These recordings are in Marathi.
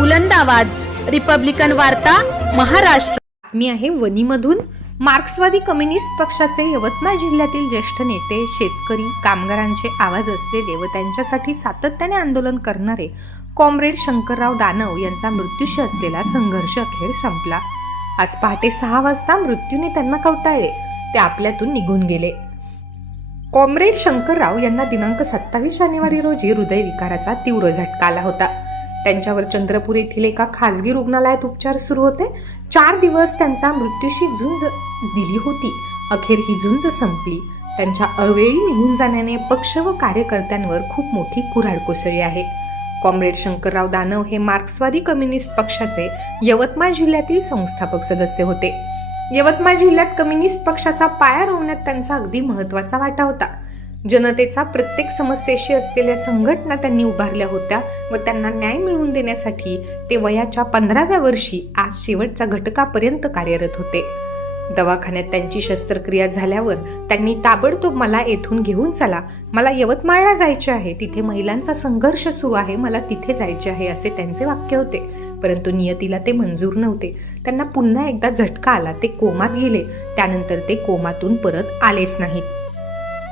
बुलंद आवाज. रिपब्लिकन वार्ता महाराष्ट्र. मी आहे वनीमधून. मार्क्सवादी कम्युनिस्ट पक्षाचे यवतमाळ जिल्ह्यातील ज्येष्ठ नेते शेतकरी कामगारांचे आवाज असलेले व त्यांच्यासाठी सातत्याने आंदोलन करणारे कॉम्रेड शंकरराव दानव यांचा मृत्यूशी असलेला संघर्ष अखेर संपला. आज पहाटे सहा वाजता मृत्यूने त्यांना कवटाळले ते आपल्यातून निघून गेले. कॉम्रेड शंकरराव यांना दिनांक सत्तावीस जानेवारी रोजी हृदयविकाराचा तीव्र झटका आला होता. त्यांच्यावर चंद्रपूर येथील एका खासगी रुग्णालयात उपचार सुरू होते. चार दिवस त्यांचा मृत्यूशी झुंज दिली होती. अखेर ही झुंज संपली. त्यांच्या अवेळी निघून जाण्याने पक्ष व कार्यकर्त्यांवर खूप मोठी कुऱ्हाड कोसळली आहे. कॉम्रेड शंकरराव दानव हे मार्क्सवादी कम्युनिस्ट पक्षाचे यवतमाळ जिल्ह्यातील संस्थापक सदस्य होते. यवतमाळ जिल्ह्यात कम्युनिस्ट पक्षाचा पाया रोवण्यात त्यांचा अगदी महत्त्वाचा वाटा होता. जनतेचा प्रत्येक समस्येशी असलेल्या संघटना त्यांनी उभारल्या होत्या व त्यांना न्याय मिळवून देण्यासाठी ते वयाच्या पंधराव्या वर्षी आज शेवटच्या घटकापर्यंत कार्यरत होते. दवाखान्यात त्यांची शस्त्रक्रिया झाल्यावर त्यांनी ताबडतोब मला येथून घेऊन चला. मला यवतमाळला जायचे आहे. तिथे महिलांचा संघर्ष सुरू आहे. मला तिथे जायचे आहे असे त्यांचे वाक्य होते. परंतु नियतीला ते मंजूर नव्हते. त्यांना पुन्हा एकदा झटका आला. ते कोमात गेले. त्यानंतर ते कोमातून परत आलेच नाहीत.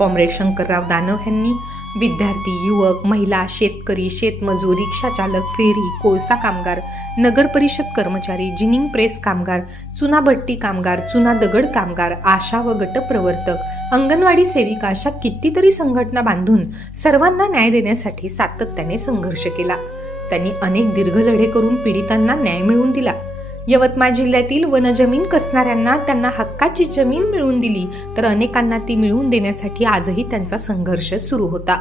कॉम्रेड शंकरराव दानव यांनी विद्यार्थी युवक महिला शेतकरी शेतमजूर रिक्षा चालक फेरी कोळसा कामगार नगर परिषद कर्मचारी जिनिंग प्रेस कामगार चुना भट्टी कामगार चुना दगड कामगार आशा व गटप्रवर्तक अंगणवाडी सेविका अशा कितीतरी संघटना बांधून सर्वांना न्याय देण्यासाठी सातत्याने संघर्ष केला. त्यांनी अनेक दीर्घ लढे करून पीडितांना न्याय मिळवून दिला. यवतमाळ जिल्ह्यातील वनजमीन कसणाऱ्यांना त्यांना हक्काची जमीन मिळवून दिली तर अनेकांना ती मिळवून देण्यासाठी आजही त्यांचा संघर्ष सुरू होता.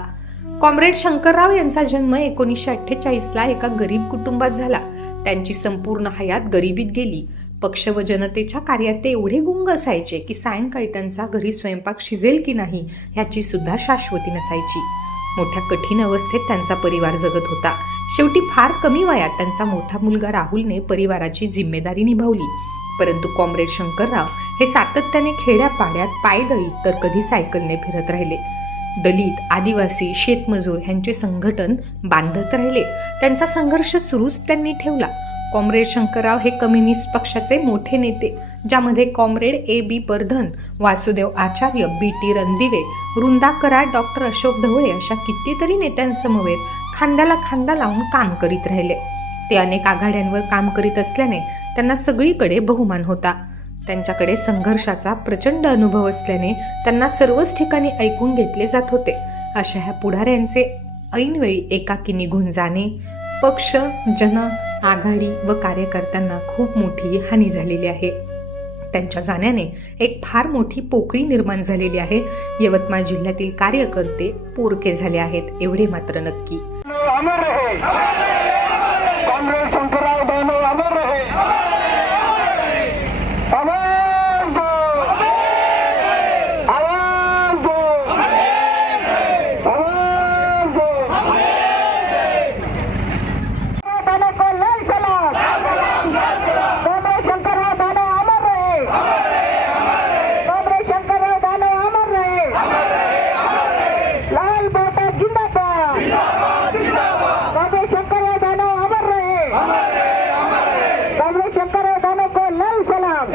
कॉम्रेड शंकरराव यांचा जन्म एकोणीसशे अठ्ठेचाळीसला एका गरीब कुटुंबात झाला. त्यांची संपूर्ण हयात गरिबीत गेली. पक्ष व जनतेच्या कार्यात ते एवढे गुंग असायचे की सायंकाळी त्यांचा घरी स्वयंपाक शिजेल की नाही ह्याची सुद्धा शाश्वती नसायची. मोठ्या कठीण अवस्थेत त्यांचा परिवार जगत होता. शेवटी फार कमी वयात त्यांचा मोठा मुलगा राहुलने परिवाराची जिम्मेदारी निभावली. परंतु कॉम्रेड शंकरराव हे सातत्याने खेड्यापाड्यात पायदळी तर कधी सायकलने फिरत राहिले. दलित आदिवासी शेतमजूर यांचे संघटन बांधत राहिले. त्यांचा संघर्ष सुरूच त्यांनी ठेवला. कॉम्रेड शंकरराव हे कम्युनिस्ट पक्षाचे मोठे नेते ज्यामध्ये comrade A B Bardhan Vasudev Acharya B T Ranadive Vrinda Karat doctor Ashok Dhawale अशा कितीतरी नेत्यांसमवेत खांद्याला खांदा लावून काम करीत राहिले. ते अनेक आघाड्यांवर काम करीत असल्याने त्यांना सगळीकडे बहुमान होता. त्यांच्याकडे संघर्षाचा प्रचंड अनुभव असल्याने त्यांना सर्वच ठिकाणी ऐकून घेतले जात होते. अशा ह्या पुढाऱ्यांचे ऐनवेळी एकाकी निघून जाणे पक्ष जन आघाडी व कार्यकर्त्यांना खूप मोठी हानी झालेली आहे. त्यांच्या जाण्याने एक फार मोठी पोकळी निर्माण झालेली आहे. यवतमाळ जिल्ह्यातील कार्यकर्ते पोरके झाले आहेत. एवढे मात्र नक्की अमर रहे कांग्रेस शंकरराव दानव अमर रहे आवाज दो आवाज दो आवाज दो दानव को लाल सलाम कांग्रेस शंकरराव दानव अमर रहे कांग्रेस शंकरराव दानव अमर रहे लाल बाबा जिंदाबाद कांग्रेस शंकरराव दानव अमर रहे कांग्रेस शंकरराव दानव को लाल सलाम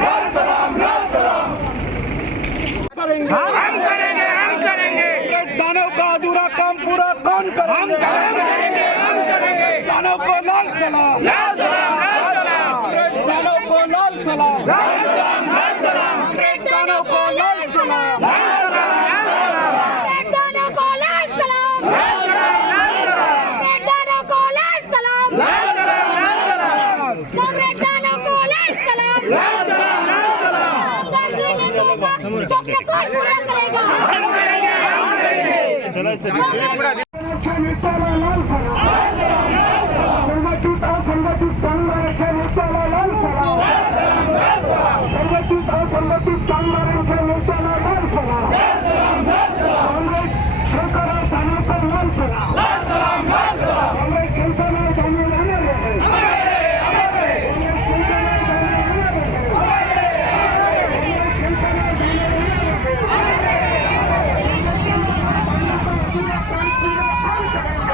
करेंगे हम करेंगे हम करेंगे दानव का अधूरा काम पूरा कौन करेंगे हम करेंगे हम करेंगे दानव को लाल सलाम लाल सलाम लाल सलाम दानव को लाल सलाम लाल सलाम लाल सलाम दानव को लाल सलाम लाल सलाम लाल सलाम लाल सलाम लाल सलाम लाल सलाम स्वप्न कोण पूरा करेगा हम करेंगे हम करेंगे नेत्याला लाल सलाम Thank you.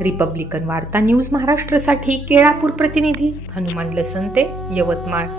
रिपब्लिकन वार्ता न्यूज महाराष्ट्रसाठी केळापूर प्रतिनिधी हनुमान लसंते यवतमाळ.